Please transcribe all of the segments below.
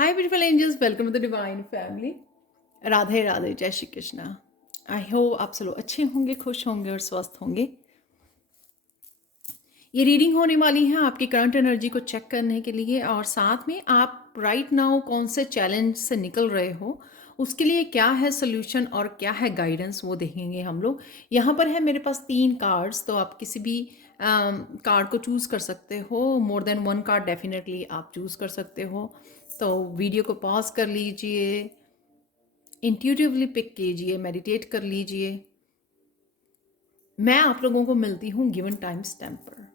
Hi beautiful angels, welcome to the divine family. Radhe Radhe, जय Shri Krishna. I hope आप सब लोग अच्छे होंगे, खुश होंगे और स्वस्थ होंगे। ये रीडिंग होने वाली है आपकी करंट एनर्जी को चेक करने के लिए, और साथ में आप राइट नाउ कौन से चैलेंज से निकल रहे हो, उसके लिए क्या है सोल्यूशन और क्या है गाइडेंस, वो देखेंगे हम लोग। यहाँ पर है मेरे पास 3 कार्ड्स, तो आप किसी भी कार्ड को चूज़ कर सकते हो। More than one card definitely आप चूज़ कर सकते हो। तो वीडियो को पॉज कर लीजिए, इंट्यूटिवली पिक कीजिए, मेडिटेट कर लीजिए। मैं आप लोगों को मिलती हूँ गिवन टाइम स्टैम्प पर।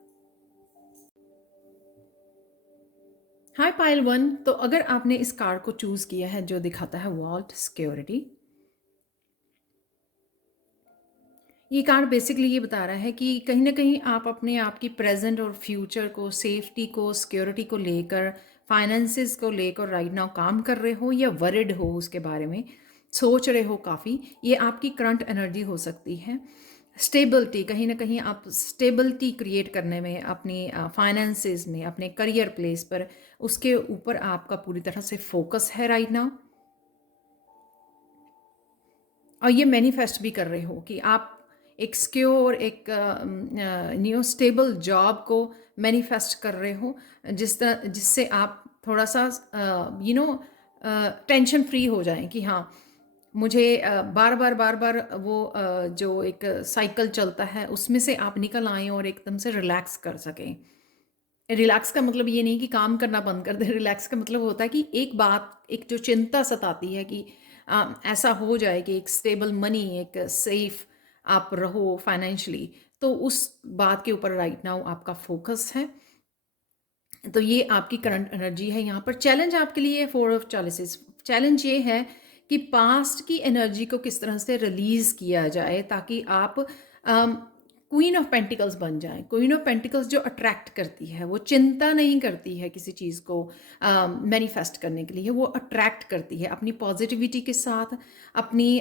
हाय पाइल वन। तो अगर आपने इस कार्ड को चूज किया है जो दिखाता है वॉल्ट सिक्योरिटी, ये कार्ड बेसिकली ये बता रहा है कि कहीं ना कहीं आप अपने आप की प्रेजेंट और फ्यूचर को, सेफ्टी को, सिक्योरिटी को लेकर, फाइनेंसिस को लेकर राइट नाउ काम कर रहे हो या वरिड हो, उसके बारे में सोच रहे हो काफ़ी। ये आपकी करंट एनर्जी हो सकती है। स्टेबिलिटी, कहीं ना कहीं आप स्टेबिलिटी क्रिएट करने में, अपनी फाइनेंसिस में, अपने करियर प्लेस पर, उसके ऊपर आपका पूरी तरह से फोकस है राइट नाउ। और ये मैनिफेस्ट भी कर रहे हो कि आप एक सिक्योर, एक न्यू स्टेबल जॉब को मैनिफेस्ट कर रहे हो, जिससे आप थोड़ा सा टेंशन फ्री हो जाएं कि हाँ, मुझे बार बार वो जो एक साइकिल चलता है उसमें से आप निकल आएं और एकदम से रिलैक्स कर सकें। रिलैक्स का मतलब ये नहीं कि काम करना बंद कर दें। रिलैक्स का मतलब होता है कि एक बात, एक जो चिंता सताती है कि ऐसा हो जाए कि एक स्टेबल मनी, एक सेफ आप रहो फाइनेंशियली, तो उस बात के ऊपर राइट नाउ आपका फोकस है। तो ये आपकी करंट एनर्जी है। यहाँ पर चैलेंज आपके लिए 4 ऑफ चॉइसेस। चैलेंज ये है कि पास्ट की एनर्जी को किस तरह से रिलीज किया जाए ताकि आप क्वीन ऑफ पेंटिकल्स बन जाए। क्वीन ऑफ पेंटिकल्स जो अट्रैक्ट करती है, वो चिंता नहीं करती है किसी चीज़ को मैनिफेस्ट करने के लिए, वो अट्रैक्ट करती है अपनी पॉजिटिविटी के साथ, अपनी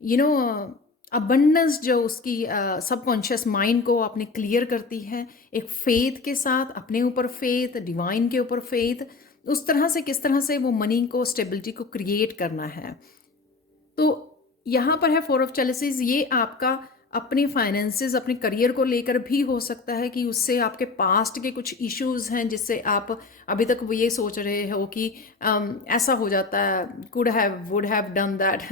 यू नो अबंडेंस जो उसकी सबकॉन्शियस माइंड को अपने क्लियर करती है, एक फेथ के साथ, अपने ऊपर फेथ, डिवाइन के ऊपर फेथ, उस तरह से किस तरह से वो मनी को, स्टेबिलिटी को क्रिएट करना है। तो यहाँ पर है 4 ऑफ चैलेंजेस। ये आपका अपने फाइनेंसेस, अपने करियर को लेकर भी हो सकता है कि उससे आपके पास्ट के कुछ इश्यूज हैं जिससे आप अभी तक वो ये सोच रहे हो कि ऐसा हो जाता है, could have, would have done that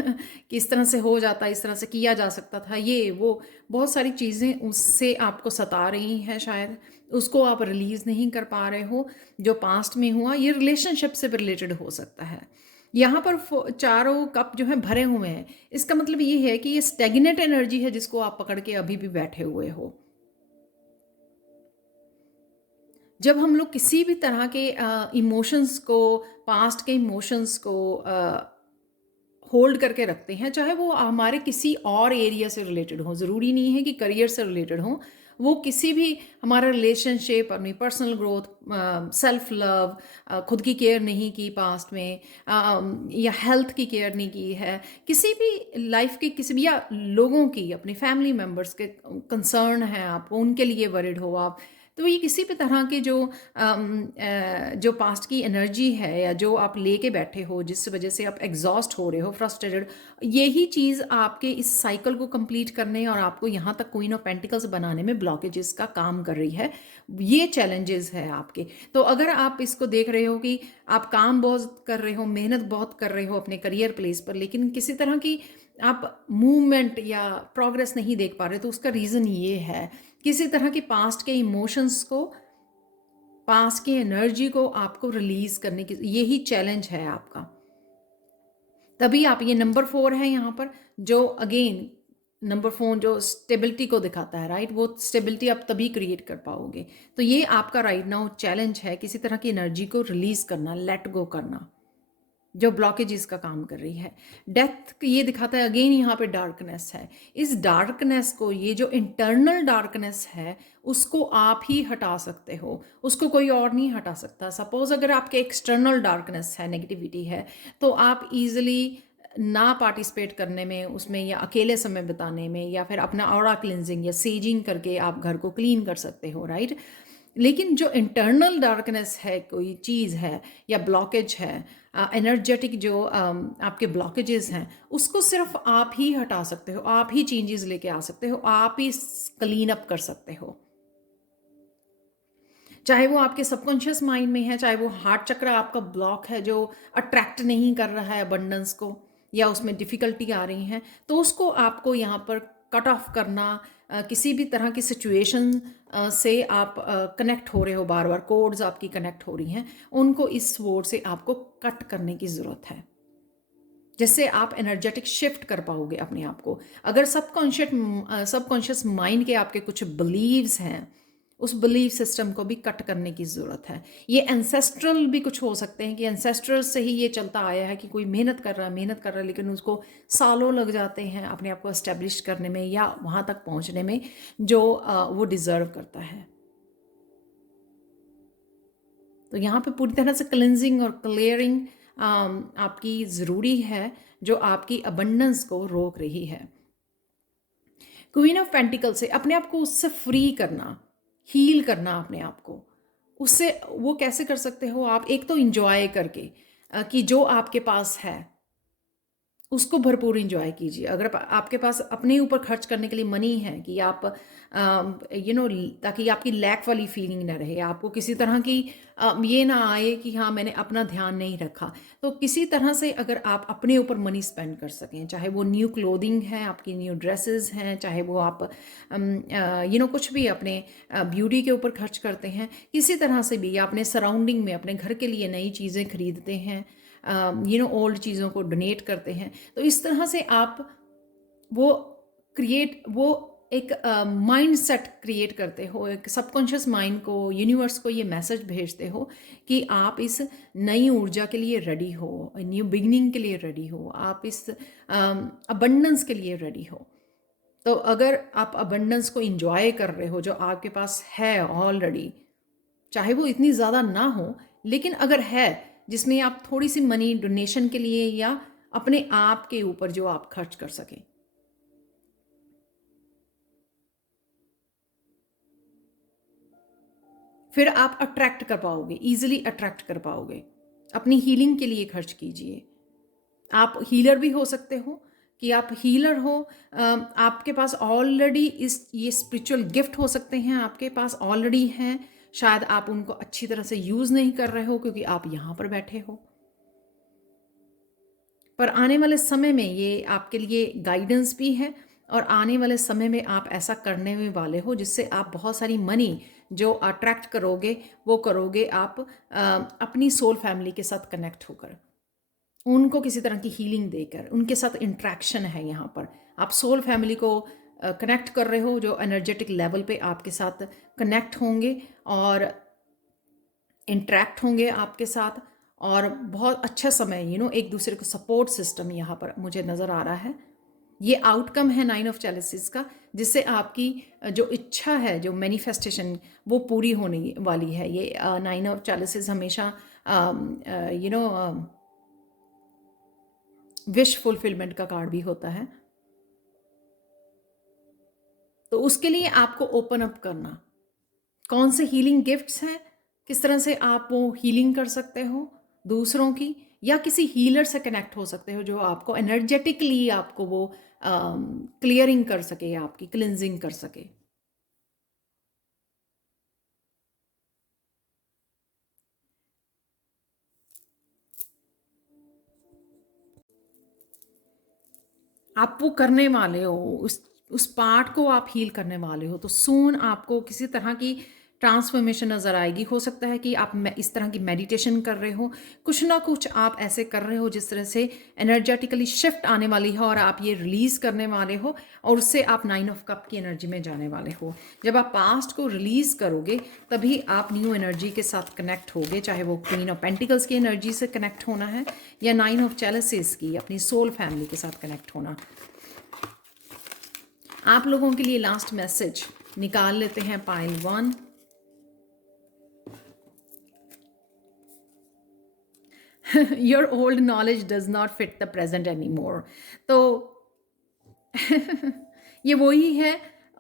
कि इस तरह से हो जाता है, इस तरह से किया जा सकता था, ये वो बहुत सारी चीज़ें उससे आपको सता रही हैं। शायद उसको आप रिलीज़ नहीं कर पा रहे हो जो पास्ट में हुआ। ये रिलेशनशिप से रिलेटेड हो सकता है। यहाँ पर चारों कप जो है भरे हुए हैं, इसका मतलब ये है कि ये स्टेगनेट एनर्जी है जिसको आप पकड़ के अभी भी बैठे हुए हो। जब हम लोग किसी भी तरह के इमोशंस को, पास्ट के इमोशंस को होल्ड करके रखते हैं, चाहे वो हमारे किसी और एरिया से रिलेटेड हो, ज़रूरी नहीं है कि करियर से रिलेटेड हो, वो किसी भी हमारा रिलेशनशिप, अपनी पर्सनल ग्रोथ, सेल्फ लव, खुद की केयर नहीं की पास्ट में, या हेल्थ की केयर नहीं की है, किसी भी लाइफ के किसी भी, या लोगों की, अपने फैमिली मेम्बर्स के कंसर्न है आपको, उनके लिए वरिड हो आप, तो ये किसी भी तरह के जो पास्ट की एनर्जी है या जो आप लेके बैठे हो, जिस वजह से आप एग्जॉस्ट हो रहे हो, फ्रस्ट्रेटेड, यही चीज़ आपके इस साइकिल को कंप्लीट करने और आपको यहाँ तक क्वीन ऑफ पेंटिकल्स बनाने में ब्लॉकेजेस का काम कर रही है। ये चैलेंजेस है आपके। तो अगर आप इसको देख रहे हो कि आप काम बहुत कर रहे हो, मेहनत बहुत कर रहे हो अपने करियर प्लेस पर, लेकिन किसी तरह की आप मूवमेंट या प्रोग्रेस नहीं देख पा रहे, तो उसका रीज़न ये है, किसी तरह की पास्ट के इमोशंस को, पास्ट की एनर्जी को आपको रिलीज करने की, यही चैलेंज है आपका। तभी आप, ये नंबर 4 है यहाँ पर, जो अगेन नंबर 4 जो स्टेबिलिटी को दिखाता है, राइट, वो स्टेबिलिटी आप तभी क्रिएट कर पाओगे। तो ये आपका राइट नाउ चैलेंज है, किसी तरह की एनर्जी को रिलीज करना, लेट गो करना, जो ब्लॉकेजेस का काम कर रही है। डेथ ये दिखाता है अगेन, यहाँ पे डार्कनेस है। इस डार्कनेस को, ये जो इंटरनल डार्कनेस है, उसको आप ही हटा सकते हो, उसको कोई और नहीं हटा सकता। सपोज अगर आपके एक्सटर्नल डार्कनेस है, नेगेटिविटी है, तो आप इजीली ना पार्टिसिपेट करने में उसमें, या अकेले समय बिताने में, या फिर अपना ऑरा क्लिनजिंग या सेजिंग करके आप घर को क्लीन कर सकते हो, राइट। लेकिन जो इंटरनल डार्कनेस है, कोई चीज़ है या ब्लॉकेज है, एनर्जेटिक जो आपके ब्लॉकेजेस हैं, उसको सिर्फ आप ही हटा सकते हो, आप ही चेंजेस लेके आ सकते हो, आप ही क्लीन अप कर सकते हो। चाहे वो आपके सबकॉन्शियस माइंड में है, चाहे वो हार्ट चक्र आपका ब्लॉक है जो अट्रैक्ट नहीं कर रहा है अबंडेंस को, या उसमें डिफ़िकल्टी आ रही है, तो उसको आपको यहाँ पर कट ऑफ करना, किसी भी तरह की सिचुएशन से आप कनेक्ट हो रहे हो, बार बार कोड्स आपकी कनेक्ट हो रही हैं, उनको इस वर्ड से आपको कट करने की ज़रूरत है, जिससे आप एनर्जेटिक शिफ्ट कर पाओगे अपने आप को। अगर सबकॉन्शियस माइंड के आपके कुछ बिलीव्स हैं, उस बिलीव सिस्टम को भी कट करने की ज़रूरत है। ये एंसेस्ट्रल भी कुछ हो सकते हैं कि एंसेस्ट्रल से ही ये चलता आया है कि कोई मेहनत कर रहा है, लेकिन उसको सालों लग जाते हैं अपने आप को एस्टेब्लिश करने में या वहाँ तक पहुँचने में जो वो डिज़र्व करता है। तो यहाँ पे पूरी तरह से क्लिनजिंग और क्लियरिंग आपकी ज़रूरी है, जो आपकी अबंडेंस को रोक रही है। क्वीन ऑफ पेंटिकल से अपने आप को उससे फ्री करना, हील करना अपने आप को, उससे वो कैसे कर सकते हो आप? एक तो इंजॉय करके कि जो आपके पास है उसको भरपूर इंजॉय कीजिए। अगर आपके पास अपने ऊपर खर्च करने के लिए मनी है कि आप ताकि आपकी लैक वाली फीलिंग ना रहे, आपको किसी तरह की ये ना आए कि हाँ मैंने अपना ध्यान नहीं रखा, तो किसी तरह से अगर आप अपने ऊपर मनी स्पेंड कर सकें, चाहे वो न्यू क्लोथिंग है, आपकी न्यू ड्रेसेस हैं, चाहे वो आप कुछ भी अपने ब्यूटी के ऊपर खर्च करते हैं, किसी तरह से भी, या अपने सराउंडिंग में अपने घर के लिए नई चीज़ें खरीदते हैं, ओल्ड चीज़ों को डोनेट करते हैं, तो इस तरह से आप वो एक माइंड सेट क्रिएट करते हो, एक सबकॉन्शियस माइंड को, यूनिवर्स को ये मैसेज भेजते हो कि आप इस नई ऊर्जा के लिए रेडी हो, न्यू बिगनिंग के लिए रेडी हो, आप इस अबंडेंस के लिए रेडी हो। तो अगर आप अबंडेंस को इंजॉय कर रहे हो जो आपके पास है ऑलरेडी, चाहे वो इतनी ज़्यादा ना हो, लेकिन अगर है जिसमें आप थोड़ी सी मनी डोनेशन के लिए या अपने आप के ऊपर जो आप खर्च कर सकें, फिर आप अट्रैक्ट कर पाओगे, ईजिली अट्रैक्ट कर पाओगे। अपनी हीलिंग के लिए खर्च कीजिए। आप हीलर भी हो सकते हो कि आप हीलर हो, आपके पास ऑलरेडी ये स्पिरिचुअल गिफ्ट हो सकते हैं, आपके पास ऑलरेडी हैं, शायद आप उनको अच्छी तरह से यूज़ नहीं कर रहे हो क्योंकि आप यहाँ पर बैठे हो, पर आने वाले समय में ये आपके लिए गाइडेंस भी है, और आने वाले समय में आप ऐसा करने में वाले हो जिससे आप बहुत सारी मनी जो अट्रैक्ट करोगे, वो करोगे आप अपनी सोल फैमिली के साथ कनेक्ट होकर, उनको किसी तरह की हीलिंग देकर, उनके साथ इंट्रैक्शन है यहाँ पर। आप सोल फैमिली को कनेक्ट कर रहे हो, जो एनर्जेटिक लेवल पे आपके साथ कनेक्ट होंगे और इंटरेक्ट होंगे आपके साथ, और बहुत अच्छा समय एक दूसरे को सपोर्ट सिस्टम यहाँ पर मुझे नज़र आ रहा है। ये आउटकम है नाइन ऑफ चैलिसेस का, जिससे आपकी जो इच्छा है, जो मैनिफेस्टेशन, वो पूरी होने वाली है। ये नाइन ऑफ चैलिसेस हमेशा विश फुलफिलमेंट का कार्ड भी होता है। तो उसके लिए आपको ओपन अप करना, कौन से हीलिंग गिफ्ट्स हैं, किस तरह से आप वो हीलिंग कर सकते हो दूसरों की, या किसी हीलर से कनेक्ट हो सकते हो जो आपको एनर्जेटिकली आपको वो क्लियरिंग कर सके, आपकी क्लिनजिंग कर सके। आप वो करने वाले हो, उस पार्ट को आप हील करने वाले हो, तो सून आपको किसी तरह की ट्रांसफॉर्मेशन नज़र आएगी। हो सकता है कि आप इस तरह की मेडिटेशन कर रहे हो, कुछ ना कुछ आप ऐसे कर रहे हो जिस तरह से एनर्जेटिकली शिफ्ट आने वाली है, और आप ये रिलीज़ करने वाले हो, और उससे आप नाइन ऑफ कप की एनर्जी में जाने वाले हो। जब आप पास्ट को रिलीज़ करोगे तभी आप न्यू एनर्जी के साथ कनेक्ट होगे, चाहे वो क्वीन ऑफ पेंटिकल्स की एनर्जी से कनेक्ट होना है या नाइन ऑफ चैलिसेस की अपनी सोल फैमिली के साथ कनेक्ट होना। आप लोगों के लिए लास्ट मैसेज निकाल लेते हैं pile 1। Your old knowledge does not fit the present any more. तो ये वही है,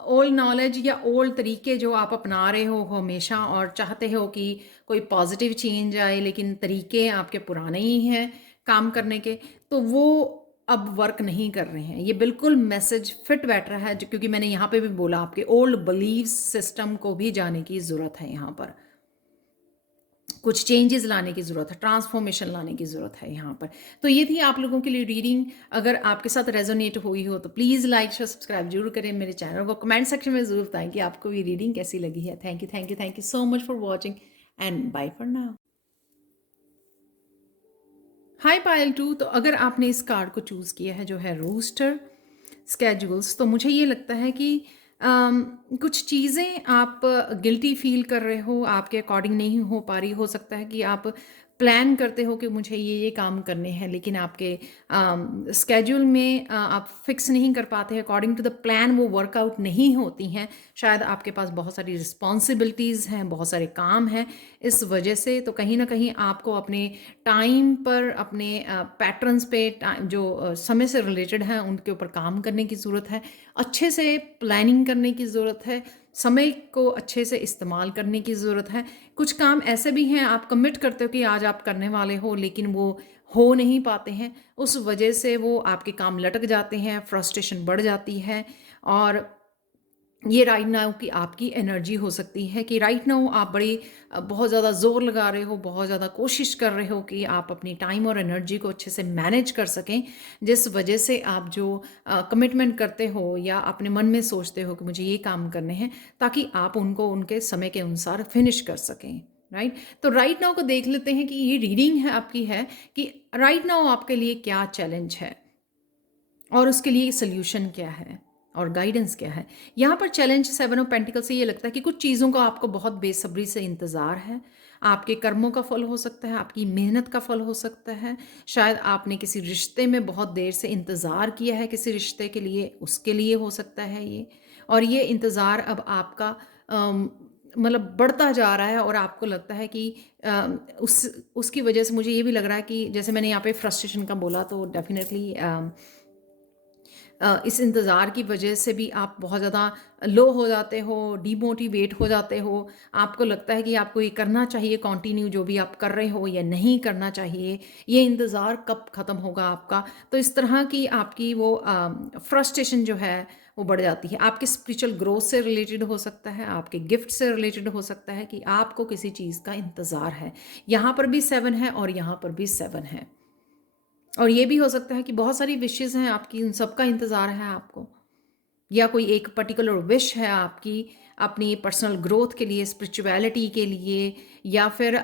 ओल्ड नॉलेज या ओल्ड तरीके जो आप अपना रहे हो हमेशा और चाहते हो कि कोई पॉजिटिव चेंज आए, लेकिन तरीके आपके पुराने ही हैं काम करने के, तो वो अब वर्क नहीं कर रहे हैं। ये बिल्कुल मैसेज फिट बैठ रहा है क्योंकि मैंने यहाँ पे भी बोला आपके ओल्ड बिलीफ सिस्टम को भी जाने की ज़रूरत है। यहाँ पर कुछ चेंजेस लाने की ज़रूरत है, ट्रांसफॉर्मेशन लाने की ज़रूरत है यहाँ पर। तो ये थी आप लोगों के लिए रीडिंग। अगर आपके साथ रेजोनेट हुई हो तो प्लीज़ लाइक शेयर सब्सक्राइब जरूर करें मेरे चैनल को। कमेंट सेक्शन में ज़रूर बताएं कि आपको ये रीडिंग कैसी लगी है। Thank you thank you thank you so much for watching and bye for now. Hi Payal 2, तो अगर आपने इस कार्ड को चूज़ किया है जो है रूस्टर स्केड्यूल्स, तो मुझे ये लगता है कि कुछ चीज़ें आप गिल्टी फील कर रहे हो, आपके अकॉर्डिंग नहीं हो पा रही। हो सकता है कि आप प्लान करते हो कि मुझे ये काम करने हैं, लेकिन आपके स्केड्यूल में आप फिक्स नहीं कर पाते, अकॉर्डिंग टू द प्लान वो वर्कआउट नहीं होती हैं। शायद आपके पास बहुत सारी रिस्पॉन्सिबिलिटीज़ हैं, बहुत सारे काम हैं, इस वजह से तो कहीं ना कहीं आपको अपने टाइम पर, अपने पैटर्न्स पे जो समय से रिलेटेड हैं उनके ऊपर काम करने की ज़रूरत है। अच्छे से प्लानिंग करने की ज़रूरत है, समय को अच्छे से इस्तेमाल करने की ज़रूरत है। कुछ काम ऐसे भी हैं आप कमिट करते हो कि आज आप करने वाले हो, लेकिन वो हो नहीं पाते हैं, उस वजह से वो आपके काम लटक जाते हैं, फ्रस्ट्रेशन बढ़ जाती है। और ये राइट नाउ की आपकी एनर्जी हो सकती है कि राइट नाउ आप बड़ी बहुत ज़्यादा ज़ोर लगा रहे हो, बहुत ज़्यादा कोशिश कर रहे हो कि आप अपनी टाइम और एनर्जी को अच्छे से मैनेज कर सकें, जिस वजह से आप जो कमिटमेंट करते हो या अपने मन में सोचते हो कि मुझे ये काम करने हैं, ताकि आप उनको उनके समय के अनुसार फिनिश कर सकें। राइट, तो राइट नाउ को देख लेते हैं कि ये रीडिंग है आपकी है कि राइट नाउ आपके लिए क्या चैलेंज है और उसके लिए सल्यूशन क्या है और गाइडेंस क्या है। यहाँ पर चैलेंज 7 ऑफ पेंटिकल से ये लगता है कि कुछ चीज़ों का आपको बहुत बेसब्री से इंतज़ार है। आपके कर्मों का फल हो सकता है, आपकी मेहनत का फल हो सकता है। शायद आपने किसी रिश्ते में बहुत देर से इंतज़ार किया है, किसी रिश्ते के लिए, उसके लिए हो सकता है ये। और ये इंतज़ार अब आपका मतलब बढ़ता जा रहा है और आपको लगता है कि उसकी वजह से मुझे ये भी लग रहा है कि जैसे मैंने यहाँ पे फ्रस्ट्रेशन का बोला, तो डेफिनेटली इस इंतज़ार की वजह से भी आप बहुत ज़्यादा लो हो जाते हो, डीमोटिवेट हो जाते हो। आपको लगता है कि आपको ये करना चाहिए कंटिन्यू, जो भी आप कर रहे हो, या नहीं करना चाहिए, ये इंतज़ार कब ख़त्म होगा आपका। तो इस तरह की आपकी वो फ्रस्ट्रेशन जो है वो बढ़ जाती है। आपके स्पिरिचुअल ग्रोथ से रिलेटेड हो सकता है, आपके गिफ्ट से रिलेटेड हो सकता है कि आपको किसी चीज़ का इंतज़ार है। यहाँ पर भी 7 है और यहाँ पर भी 7 है। और ये भी हो सकता है कि बहुत सारी विशेज़ हैं आपकी, उन सब का इंतज़ार है आपको, या कोई एक पर्टिकुलर विश है आपकी अपनी पर्सनल ग्रोथ के लिए, स्पिरिचुअलिटी के लिए, या फिर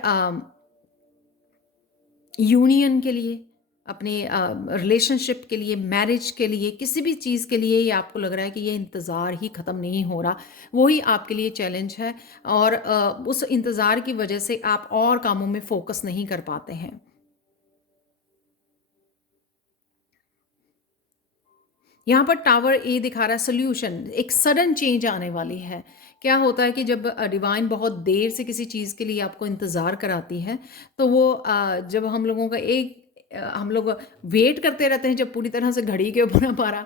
यूनियन के लिए, अपने रिलेशनशिप के लिए, मैरिज के लिए, किसी भी चीज़ के लिए ये आपको लग रहा है कि ये इंतज़ार ही ख़त्म नहीं हो रहा, वही आपके लिए चैलेंज है। और उस इंतज़ार की वजह से आप और कामों में फोकस नहीं कर पाते हैं। यहाँ पर टावर ए दिखा रहा है सोल्यूशन, एक सडन चेंज आने वाली है। क्या होता है कि जब डिवाइन बहुत देर से किसी चीज़ के लिए आपको इंतज़ार कराती है, तो वो जब हम लोगों का हम लोग वेट करते रहते हैं, जब पूरी तरह से घड़ी के ऊपर हमारा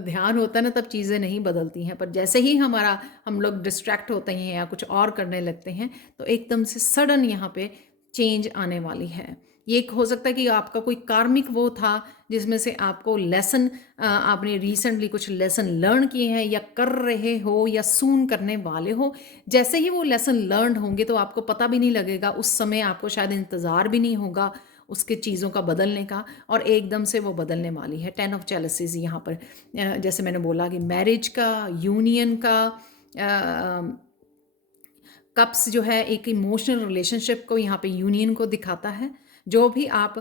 ध्यान होता है ना, तब चीज़ें नहीं बदलती हैं। पर जैसे ही हम लोग डिस्ट्रैक्ट होते हैं या कुछ और करने लगते हैं, तो एकदम से सडन यहाँ पे चेंज आने वाली है। ये एक हो सकता है कि आपका कोई कार्मिक वो था जिसमें से आपको लेसन, आपने रिसेंटली कुछ लेसन लर्न किए हैं या कर रहे हो या सून करने वाले हो। जैसे ही वो लेसन लर्न होंगे तो आपको पता भी नहीं लगेगा, उस समय आपको शायद इंतज़ार भी नहीं होगा उसके चीज़ों का बदलने का, और एकदम से वो बदलने वाली है। 10 ऑफ जेलसीज यहाँ पर जैसे मैंने बोला कि मैरिज का, यूनियन का, कप्स जो है एक इमोशनल रिलेशनशिप को, यहाँ पे यूनियन को दिखाता है। जो भी आप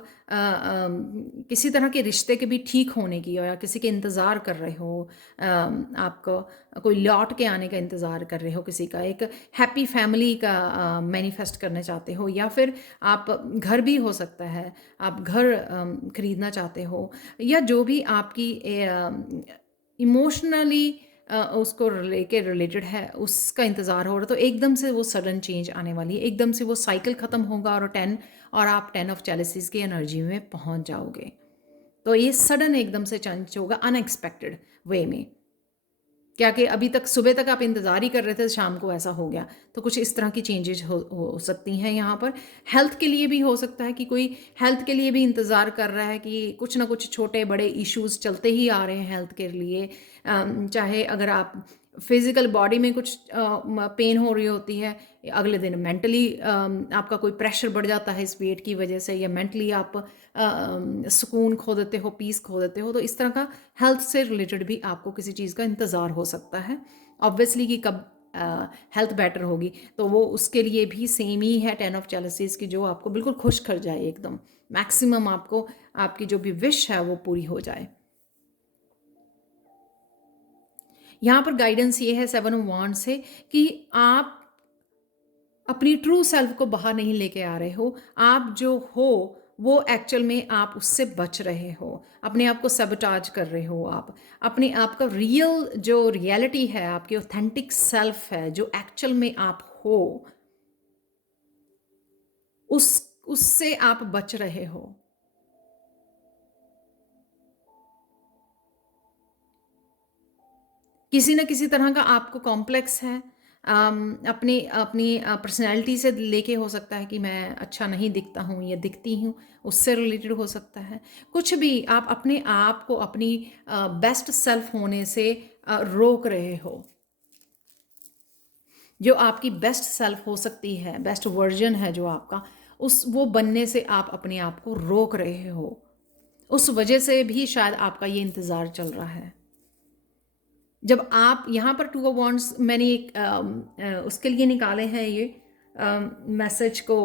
किसी तरह के रिश्ते के भी ठीक होने की या किसी के इंतज़ार कर रहे हो, आपको कोई लौट के आने का इंतज़ार कर रहे हो, किसी का एक हैप्पी फैमिली का मैनिफेस्ट करना चाहते हो, या फिर आप घर भी हो सकता है, आप घर खरीदना चाहते हो, या जो भी आपकी इमोशनली उसको लेके रिलेटेड है, उसका इंतज़ार हो रहा, तो एकदम से वो सडन चेंज आने वाली है, एकदम से वो साइकिल ख़त्म होगा और आप 10 ऑफ चैलिसीज की एनर्जी में पहुंच जाओगे। तो ये सडन एकदम से चेंज होगा अनएक्सपेक्टेड वे में, क्या कि अभी तक सुबह तक आप इंतज़ार ही कर रहे थे, शाम को ऐसा हो गया। तो कुछ इस तरह की चेंजेज हो सकती हैं यहाँ पर। हेल्थ के लिए भी हो सकता है कि कोई हेल्थ के लिए भी इंतज़ार कर रहा है कि कुछ ना कुछ छोटे बड़े इश्यूज़ चलते ही आ रहे हैं हेल्थ के लिए। चाहे अगर आप फिज़िकल बॉडी में कुछ पेन हो रही होती है, अगले दिन मेंटली आपका कोई प्रेशर बढ़ जाता है इस वेट की वजह से, या मेंटली आप सुकून खो देते हो, पीस खो देते हो। तो इस तरह का हेल्थ से रिलेटेड भी आपको किसी चीज़ का इंतज़ार हो सकता है ऑब्वियसली कि कब हेल्थ बेटर होगी। तो वो उसके लिए भी सेम ही है 10 ऑफ चैलेंजेस की, जो आपको बिल्कुल खुश कर जाए, एकदम मैक्सिमम आपको आपकी जो भी विश है वो पूरी हो जाए। यहाँ पर गाइडेंस ये है 7 ऑफ वांड से कि आप अपनी ट्रू सेल्फ को बाहर नहीं लेके आ रहे हो। आप जो हो वो एक्चुअल में आप उससे बच रहे हो, अपने आप को सबटाज कर रहे हो। आप अपने आप का रियल जो रियलिटी है, आपकी ऑथेंटिक सेल्फ है, जो एक्चुअल में आप हो, उस उससे आप बच रहे हो। किसी न किसी तरह का आपको कॉम्प्लेक्स है, अपनी अपनी पर्सनैलिटी से लेके हो सकता है कि मैं अच्छा नहीं दिखता हूँ या दिखती हूँ, उससे रिलेटेड हो सकता है। कुछ भी आप अपने आप को अपनी बेस्ट सेल्फ होने से रोक रहे हो। जो आपकी बेस्ट सेल्फ हो सकती है, बेस्ट वर्जन है जो आपका, उस वो बनने से आप अपने आप को रोक रहे हो। उस वजह से भी शायद आपका ये इंतज़ार चल रहा है। जब आप यहाँ पर 2 ऑफ वांड्स मैंने एक उसके लिए निकाले हैं, ये मैसेज को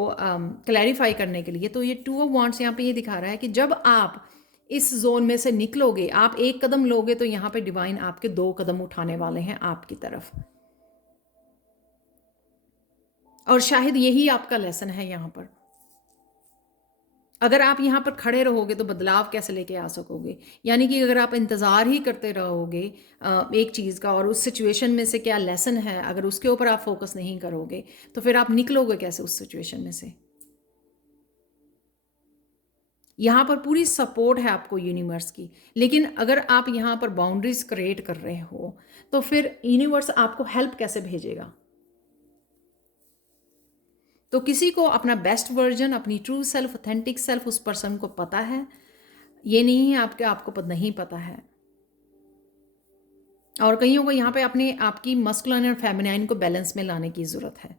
क्लैरिफाई करने के लिए। तो ये 2 ऑफ वांड्स यहाँ पे ये दिखा रहा है कि जब आप इस जोन में से निकलोगे, आप एक कदम लोगे तो यहाँ पे डिवाइन आपके 2 कदम उठाने वाले हैं आपकी तरफ। और शायद यही आपका लेसन है यहाँ पर। अगर आप यहाँ पर खड़े रहोगे तो बदलाव कैसे लेके आ सकोगे? यानी कि अगर आप इंतज़ार ही करते रहोगे एक चीज़ का, और उस सिचुएशन में से क्या लेसन है, अगर उसके ऊपर आप फोकस नहीं करोगे, तो फिर आप निकलोगे कैसे उस सिचुएशन में से? यहाँ पर पूरी सपोर्ट है आपको यूनिवर्स की, लेकिन अगर आप यहाँ पर बाउंड्रीज क्रिएट कर रहे हो, तो फिर यूनिवर्स आपको हेल्प कैसे भेजेगा? तो किसी को अपना बेस्ट वर्जन, अपनी ट्रू सेल्फ, ऑथेंटिक सेल्फ उस पर्सन को पता है। ये नहीं है आपको नहीं पता है। और कईयों को यहाँ पे अपने आपकी मस्कुलिन और फेमिनाइन को बैलेंस में लाने की ज़रूरत है।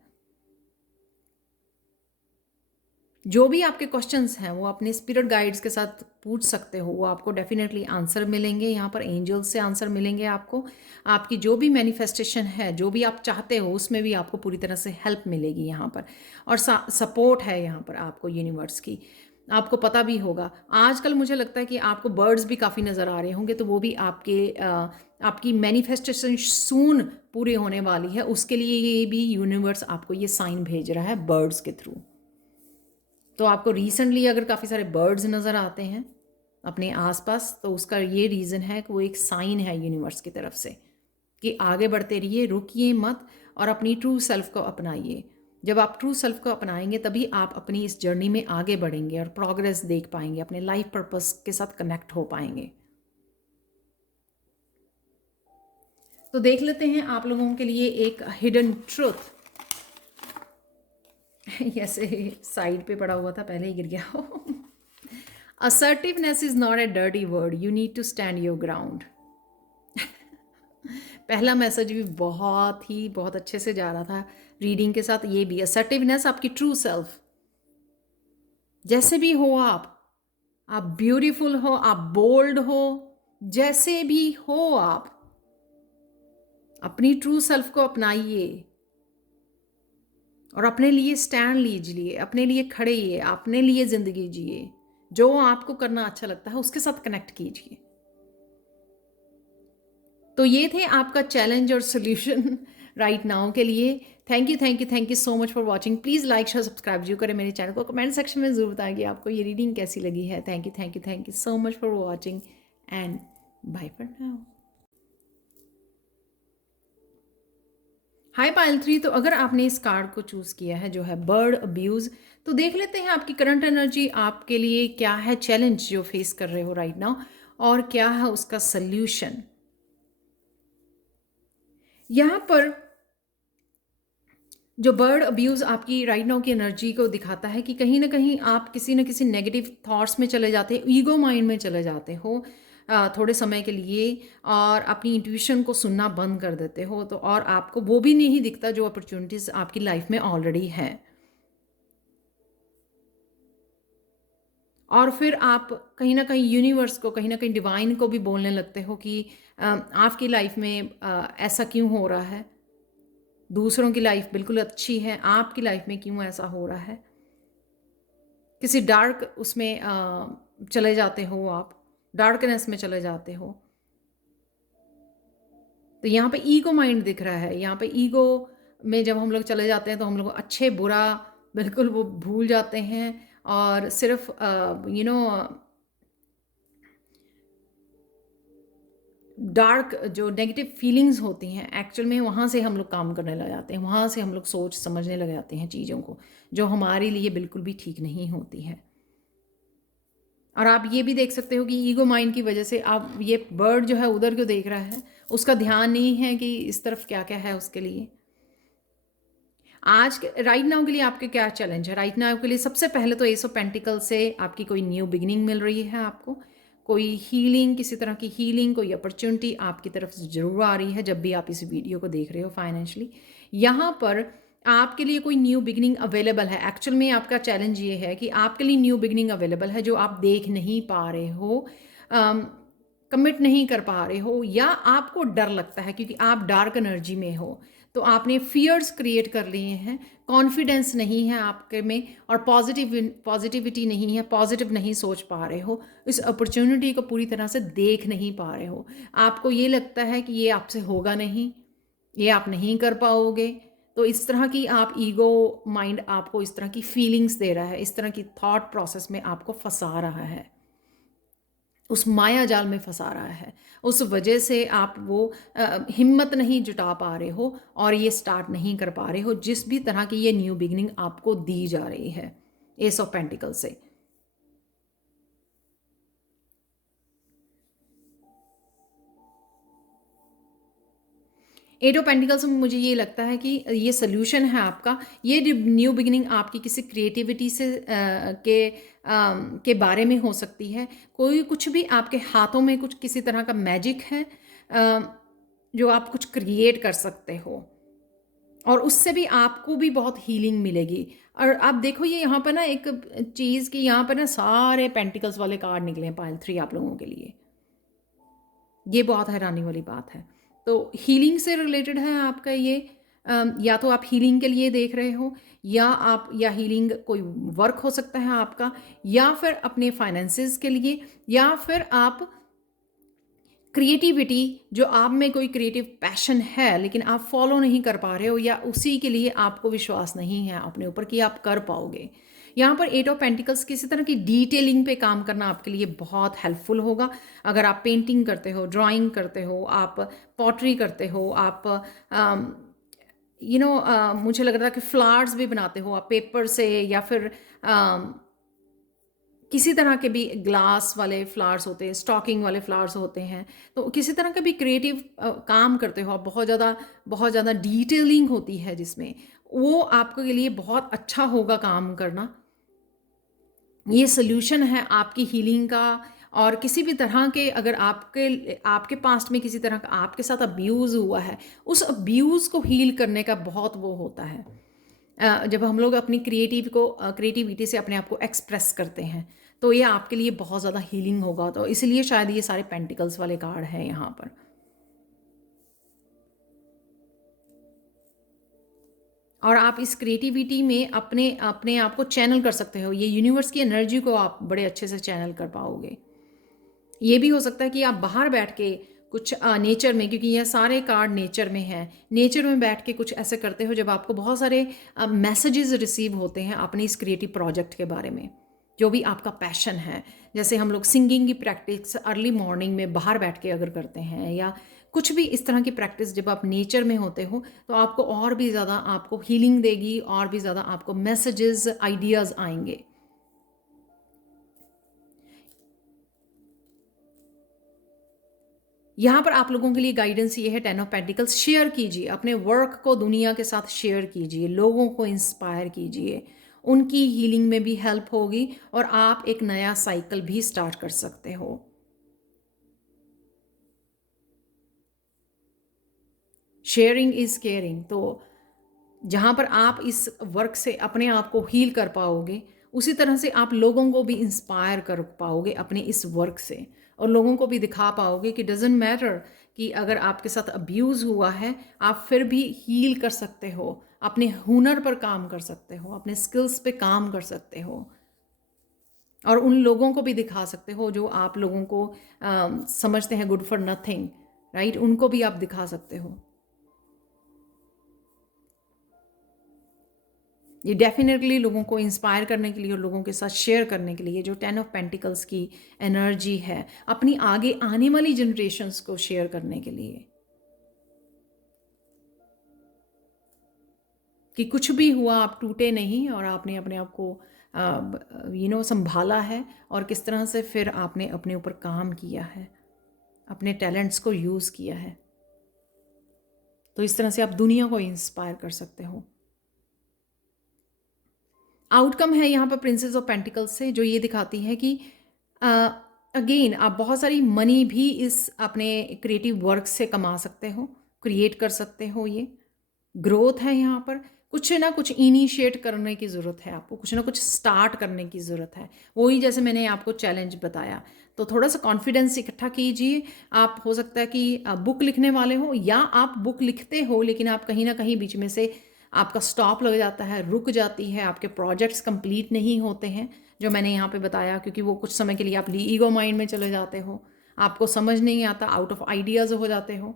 जो भी आपके क्वेश्चंस हैं वो अपने स्पिरिट गाइड्स के साथ पूछ सकते हो, वो आपको डेफिनेटली आंसर मिलेंगे। यहाँ पर एंजल्स से आंसर मिलेंगे आपको। आपकी जो भी मैनिफेस्टेशन है, जो भी आप चाहते हो, उसमें भी आपको पूरी तरह से हेल्प मिलेगी यहाँ पर। और सपोर्ट है यहाँ पर आपको यूनिवर्स की। आपको पता भी होगा, आजकल मुझे लगता है कि आपको बर्ड्स भी काफ़ी नज़र आ रहे होंगे, तो वो भी आपकी मैनिफेस्टेशन सून पूरी होने वाली है। उसके लिए ये भी यूनिवर्स आपको ये साइन भेज रहा है बर्ड्स के थ्रू। तो आपको रिसेंटली अगर काफ़ी सारे बर्ड्स नज़र आते हैं अपने आसपास, तो उसका ये रीज़न है कि वो एक साइन है यूनिवर्स की तरफ से कि आगे बढ़ते रहिए, रुकिए मत और अपनी ट्रू सेल्फ को अपनाइए। जब आप ट्रू सेल्फ को अपनाएंगे तभी आप अपनी इस जर्नी में आगे बढ़ेंगे और प्रोग्रेस देख पाएंगे, अपने लाइफ पर्पस के साथ कनेक्ट हो पाएंगे। तो देख लेते हैं आप लोगों के लिए एक हिडन ट्रुथ। ऐसे साइड पे पड़ा हुआ था, पहले ही गिर गया। Assertiveness is not a dirty word, you need to stand your ground. पहला मैसेज भी बहुत अच्छे से जा रहा था रीडिंग के साथ। ये भी असर्टिवनेस, आपकी ट्रू सेल्फ, जैसे भी हो आप ब्यूटीफुल हो, आप बोल्ड हो, जैसे भी हो आप अपनी ट्रू सेल्फ को अपनाइए और अपने लिए स्टैंड लीजिए, अपने लिए खड़े, अपने लिए ज़िंदगी जिए। जो आपको करना अच्छा लगता है उसके साथ कनेक्ट कीजिए। तो ये थे आपका चैलेंज और सोल्यूशन राइट नाउ के लिए। Thank you so much for watching. Please like share subscribe जरूर करें मेरे चैनल को। कमेंट सेक्शन में ज़रूर बताएं कि आपको ये रीडिंग कैसी लगी है। Thank you so much for watching and bye for now. Hi Payal 3, तो अगर आपने इस कार्ड को चूज़ किया है जो है बर्ड अब्यूज़, तो देख लेते हैं आपकी करंट एनर्जी आपके लिए क्या है, चैलेंज जो फेस कर रहे हो राइट नाउ, और क्या है उसका सल्यूशन। यहाँ पर जो वर्ड अब्यूज़ आपकी राइट नाउ की एनर्जी को दिखाता है कि कहीं न कहीं आप किसी न किसी नेगेटिव थॉट्स में चले जाते हो, ईगो माइंड में चले जाते हो थोड़े समय के लिए, और अपनी इंट्यूशन को सुनना बंद कर देते हो, तो और आपको वो भी नहीं दिखता जो अपॉर्च्युनिटीज़ आपकी लाइफ में ऑलरेडी हैं। और फिर आप कहीं न कहीं यूनिवर्स को, कहीं न कहीं डिवाइन को भी बोलने लगते हो कि आपकी लाइफ में ऐसा क्यों हो रहा है? दूसरों की लाइफ बिल्कुल अच्छी है, आपकी लाइफ में क्यों ऐसा हो रहा है? किसी डार्क उसमें चले जाते हो आप, डार्कनेस में चले जाते हो। तो यहाँ पे ईगो माइंड दिख रहा है, यहाँ पे ईगो में जब हम लोग चले जाते हैं तो हम लोग अच्छे बुरा बिल्कुल वो भूल जाते हैं, और सिर्फ डार्क जो नेगेटिव फीलिंग्स होती हैं, एक्चुअल में वहाँ से हम लोग काम करने लग जाते हैं, वहाँ से हम लोग सोच समझने लग जाते हैं चीज़ों को, जो हमारे लिए बिल्कुल भी ठीक नहीं होती है। और आप ये भी देख सकते हो कि ईगो माइंड की वजह से आप, ये बर्ड जो है उधर क्यों देख रहा है, उसका ध्यान नहीं है कि इस तरफ क्या क्या है उसके लिए। आज के राइट नाउ के लिए आपके क्या चैलेंज है? राइट नाउ के लिए सबसे पहले तो एस ऑफ पेंटिकल से आपकी कोई न्यू बिगिनिंग मिल रही है आपको, कोई हीलिंग, किसी तरह की हीलिंग, कोई अपॉर्चुनिटी आपकी तरफ से ज़रूर आ रही है जब भी आप इस वीडियो को देख रहे हो फाइनेंशियली। यहाँ पर आपके लिए कोई न्यू बिगिनिंग अवेलेबल है। एक्चुअल में आपका चैलेंज ये है कि आपके लिए न्यू बिगिनिंग अवेलेबल है जो आप देख नहीं पा रहे हो, कमिट नहीं कर पा रहे हो, या आपको डर लगता है क्योंकि आप डार्क एनर्जी में हो, तो आपने फियर्स क्रिएट कर लिए हैं, कॉन्फिडेंस नहीं है आपके में, और पॉजिटिविटी नहीं है, पॉजिटिव नहीं सोच पा रहे हो, इस अपॉर्चुनिटी को पूरी तरह से देख नहीं पा रहे हो। आपको ये लगता है कि ये आपसे होगा नहीं, ये आप नहीं कर पाओगे। तो इस तरह की आप ईगो माइंड आपको इस तरह की फीलिंग्स दे रहा है, इस तरह की थॉट प्रोसेस में आपको फंसा रहा है, उस माया जाल में फंसा रहा है। उस वजह से आप वो हिम्मत नहीं जुटा पा रहे हो और ये स्टार्ट नहीं कर पा रहे हो जिस भी तरह की ये न्यू बिगिनिंग आपको दी जा रही है एस ऑफ पेंटिकल से। एट ऑफ पेंटिकल्स में मुझे ये लगता है कि ये सोल्यूशन है आपका, ये न्यू बिगिनिंग आपकी किसी क्रिएटिविटी से के बारे में हो सकती है। कोई कुछ भी आपके हाथों में कुछ किसी तरह का मैजिक है, जो आप कुछ क्रिएट कर सकते हो, और उससे भी आपको भी बहुत हीलिंग मिलेगी। और आप देखो ये यहाँ पर ना एक चीज़ कि यहाँ पर ना सारे पेंटिकल्स वाले कार्ड निकले हैं पाइल 3 आप लोगों के लिए। ये बहुत हैरानी वाली बात है। तो हीलिंग से रिलेटेड है आपका ये, या तो आप हीलिंग के लिए देख रहे हो, या हीलिंग कोई वर्क हो सकता है आपका, या फिर अपने फाइनेंसेस के लिए, या फिर आप क्रिएटिविटी, जो आप में कोई क्रिएटिव पैशन है लेकिन आप फॉलो नहीं कर पा रहे हो, या उसी के लिए आपको विश्वास नहीं है अपने ऊपर कि आप कर पाओगे। यहाँ पर एट ऑफ पेंटिकल्स किसी तरह की डिटेलिंग पे काम करना आपके लिए बहुत हेल्पफुल होगा। अगर आप पेंटिंग करते हो, ड्राइंग करते हो, आप पॉटरी करते हो, आप मुझे लग रहा है कि फ्लावर्स भी बनाते हो आप पेपर से, या फिर किसी तरह के भी ग्लास वाले फ्लावर्स होते हैं, स्टॉकिंग वाले फ्लावर्स होते हैं, तो किसी तरह का भी क्रिएटिव काम करते हो आप, बहुत ज़्यादा डिटेलिंग होती है जिसमें, वो आपके लिए बहुत अच्छा होगा काम करना। ये सोल्यूशन है आपकी हीलिंग का। और किसी भी तरह के, अगर आपके आपके पास्ट में किसी तरह का आपके साथ अब्यूज़ हुआ है, उस अब्यूज़ को हील करने का बहुत वो होता है, जब हम लोग अपनी क्रिएटिविटी से अपने आप को एक्सप्रेस करते हैं, तो ये आपके लिए बहुत ज़्यादा हीलिंग होगा। तो इसलिए शायद ये सारे पेंटिकल्स वाले कार्ड हैं यहाँ पर। और आप इस क्रिएटिविटी में अपने अपने आप को चैनल कर सकते हो, ये यूनिवर्स की एनर्जी को आप बड़े अच्छे से चैनल कर पाओगे। ये भी हो सकता है कि आप बाहर बैठ के कुछ नेचर में, क्योंकि यह सारे कार्ड नेचर में हैं, नेचर में बैठ के कुछ ऐसे करते हो जब आपको बहुत सारे मैसेजेस रिसीव होते हैं अपने इस क्रिएटिव प्रोजेक्ट के बारे में, जो भी आपका पैशन है। जैसे हम लोग सिंगिंग की प्रैक्टिस अर्ली मॉर्निंग में बाहर बैठ के अगर करते हैं, या कुछ भी इस तरह की प्रैक्टिस जब आप नेचर में होते हो, तो आपको और भी ज़्यादा आपको हीलिंग देगी, और भी ज़्यादा आपको मैसेजेस, आइडियाज़ आएंगे। यहाँ पर आप लोगों के लिए गाइडेंस ये है, 10 ऑफ पेंटिकल्स, शेयर कीजिए अपने वर्क को, दुनिया के साथ शेयर कीजिए, लोगों को इंस्पायर कीजिए, उनकी हीलिंग में भी हेल्प होगी और आप एक नया साइकिल भी स्टार्ट कर सकते हो। Sharing is caring. तो जहाँ पर आप इस वर्क से अपने आप को हील कर पाओगे, उसी तरह से आप लोगों को भी इंस्पायर कर पाओगे अपने इस वर्क से, और लोगों को भी दिखा पाओगे कि डजेंट मैटर कि अगर आपके साथ अब्यूज़ हुआ है, आप फिर भी हील कर सकते हो, अपने हुनर पर काम कर सकते हो, अपने स्किल्स पे काम कर सकते हो, और उन लोगों को भी दिखा सकते हो जो आप लोगों को समझते हैं गुड फॉर नथिंग, राइट, उनको भी आप दिखा सकते हो। ये डेफिनेटली लोगों को इंस्पायर करने के लिए और लोगों के साथ शेयर करने के लिए, जो 10 ऑफ पेंटिकल्स की एनर्जी है, अपनी आगे आने वाली जनरेशन्स को शेयर करने के लिए कि कुछ भी हुआ आप टूटे नहीं और आपने अपने आप को संभाला है, और किस तरह से फिर आपने अपने ऊपर काम किया है, अपने टैलेंट्स को यूज़ किया है। तो इस तरह से आप दुनिया को इंस्पायर कर सकते हो। आउटकम है यहाँ पर प्रिंसेस ऑफ पेंटिकल्स से, जो ये दिखाती है कि अगेन आप बहुत सारी मनी भी इस अपने क्रिएटिव वर्क से कमा सकते हो, क्रिएट कर सकते हो। ये ग्रोथ है, यहाँ पर कुछ ना कुछ इनिशिएट करने की ज़रूरत है, आपको कुछ ना कुछ स्टार्ट करने की ज़रूरत है। वही जैसे मैंने आपको चैलेंज बताया, तो थोड़ा सा कॉन्फिडेंस इकट्ठा कीजिए। आप हो सकता है कि बुक लिखने वाले हो, या आप बुक लिखते हो लेकिन आप कहीं ना कहीं बीच में से आपका स्टॉप लग जाता है, रुक जाती है, आपके प्रोजेक्ट्स कंप्लीट नहीं होते हैं, जो मैंने यहाँ पे बताया, क्योंकि वो कुछ समय के लिए आप ईगो माइंड में चले जाते हो, आपको समझ नहीं आता, आउट ऑफ आइडियाज़ हो जाते हो।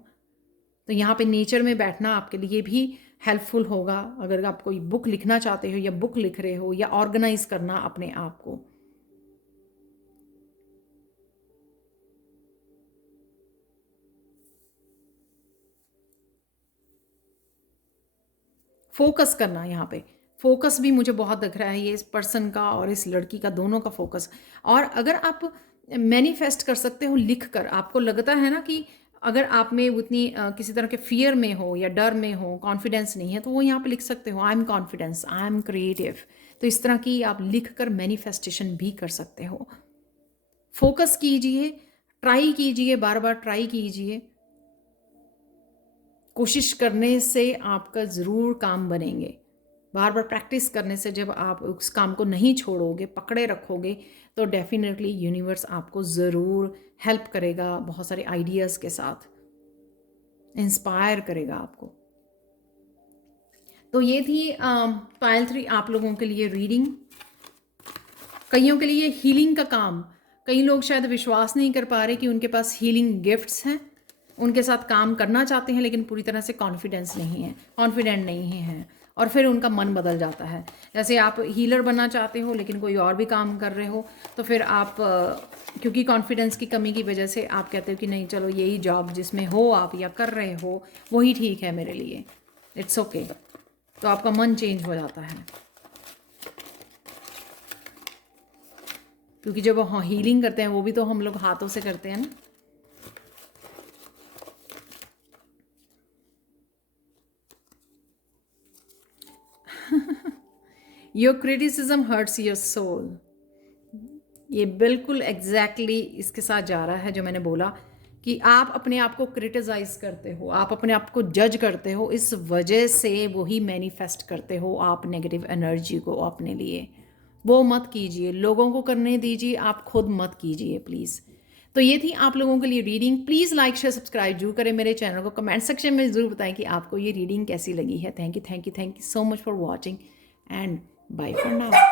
तो यहाँ पे नेचर में बैठना आपके लिए भी हेल्पफुल होगा, अगर आप कोई बुक लिखना चाहते हो या बुक लिख रहे हो, या ऑर्गेनाइज करना अपने आप को। फोकस करना, यहाँ पे फोकस भी मुझे बहुत दिख रहा है, ये इस पर्सन का और इस लड़की का, दोनों का फोकस। और अगर आप मैनिफेस्ट कर सकते हो लिख कर, आपको लगता है ना कि अगर आप में उतनी किसी तरह के फियर में हो या डर में हो, कॉन्फिडेंस नहीं है, तो वो यहाँ पे लिख सकते हो, I am confidence, I am creative. तो इस तरह की आप लिख कर मैनिफेस्टेशन भी कर सकते हो। फोकस कीजिए, ट्राई कीजिए, बार बार ट्राई कीजिए, कोशिश करने से आपका ज़रूर काम बनेंगे। बार बार प्रैक्टिस करने से जब आप उस काम को नहीं छोड़ोगे, पकड़े रखोगे, तो डेफिनेटली यूनिवर्स आपको ज़रूर हेल्प करेगा, बहुत सारे आइडियाज़ के साथ इंस्पायर करेगा आपको। तो ये थी पायल 3 आप लोगों के लिए रीडिंग। कईयों के लिए हीलिंग का काम, कई लोग शायद विश्वास नहीं कर पा रहे कि उनके पास हीलिंग गिफ्ट्स हैं, उनके साथ काम करना चाहते हैं लेकिन पूरी तरह से कॉन्फिडेंस नहीं है, कॉन्फिडेंट नहीं है, और फिर उनका मन बदल जाता है। जैसे आप हीलर बनना चाहते हो लेकिन कोई और भी काम कर रहे हो, तो फिर आप क्योंकि कॉन्फिडेंस की कमी की वजह से आप कहते हो कि नहीं, चलो यही जॉब जिसमें हो आप या कर रहे हो वही ठीक है मेरे लिए, इट्स ओके। तो आपका मन चेंज हो जाता है, क्योंकि जब हम हीलिंग करते हैं वो भी तो हम लोग हाथों से करते हैं ना। Your criticism hurts your soul, ये बिल्कुल एग्जैक्टली इसके साथ जा रहा है जो मैंने बोला कि आप अपने आप को क्रिटिसाइज करते हो, आप अपने आप को जज करते हो, इस वजह से वही मैनिफेस्ट करते हो आप नेगेटिव एनर्जी को अपने लिए। वो मत कीजिए, लोगों को करने दीजिए, आप खुद मत कीजिए प्लीज़। तो ये थी आप लोगों के लिए reading. Please like share subscribe जरूर करें मेरे चैनल को, कमेंट सेक्शन में ज़रूर बताएं कि आपको ये रीडिंग कैसी लगी है। Thank you so much for watching and bye for now.